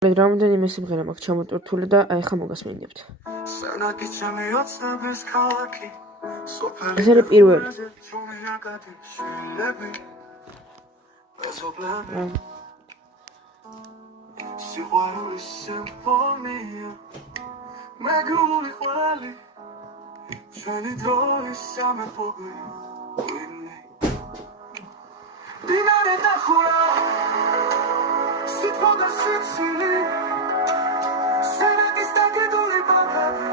რამდენიმე სიმღერა მაქვს ჩამოტვირთული და აი ხა მოგასმინდებთ. ეს არის პირველი. სიყვარულის სიმფონია მეგრული ყვალი ჩვენი დროის სამეფობი დინარე დახურა სიტყვა და სიცილი სენაკის დაკიდული ბაღები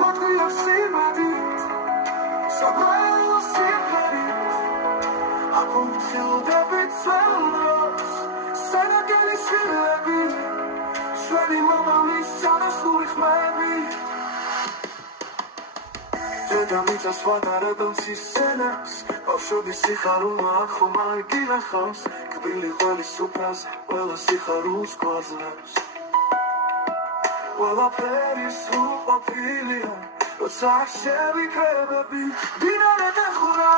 მოთქვია სიმადით საბრალო სიმღერით აკუნთხილდები წელროს სენაკელი შვილები ჩვენი მამამის ჩანასული ხმები დედამიწას ვატარებელ ცისენებს ბავშვების სიხარულმა ხომ აიგინახავს კბილი ყველის სუფრაზე ყველა სიხარულს გვაძლევს ყველაფერი სულ ყოფილია როცა შევიკრებები დინარე დახურა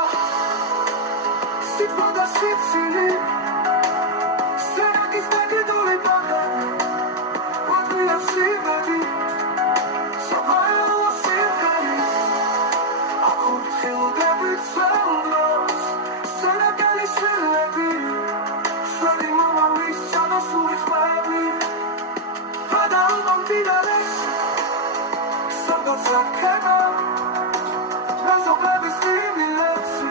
სიტყვა და სიცილი სენაკის დაკიდული ბაღები მოთქვია სიმღერით საბრალო სიმღერით აკუნთხილდები წელროს სენაკელი შვილები ჩვენი მამამის ჩანასული ხმები გადაალბამ დინარეს სადაც აქება მეზობლების მიმილებში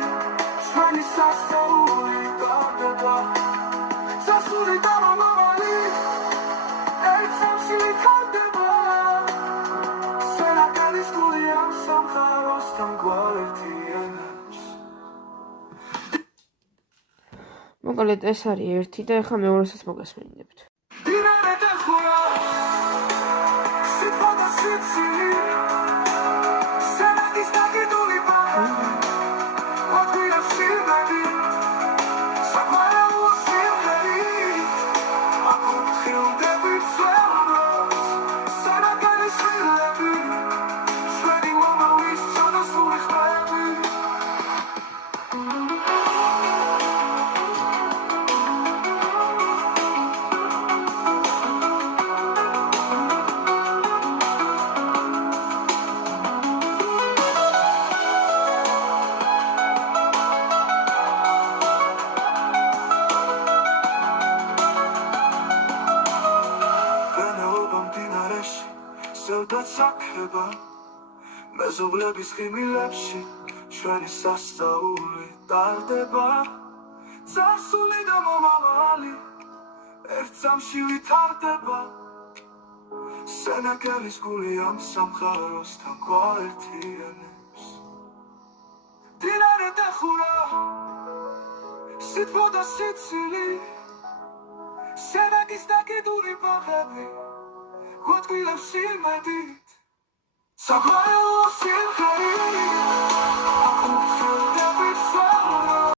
ჩვენი სასწაული გარდება სასული და მამამალი ერთ სამში ვითარდება სენაკელის გული ამ სამყაროსთან გვაერთიანებს მოკლედ ეს არის ერთი და ეხლა მეორესაც მოგასმინდებთ დინარე დახურა სიტყვა და სიცილი სენაკის დაკიდული ბაღები მოთქვია სიმღერით საბრალო სიმღერით აკუნთხილდები წელროს სენაკელი შვილები ჩვენი მამამის ჩანასული ხმები სადაც აქება მეზობლების ღიმილებში ჩვენი სასწაული ტარდება წარსული და მომავალი ერთ სამში ვითარდება სენაკელის გული ამ სამყაროსთან გვაერთიანებს დინარე დახურა სიტყვა და სიცილი სენაკის დაკიდული ბაღები მოთქვია სიმღერით საბრალო სიმღერით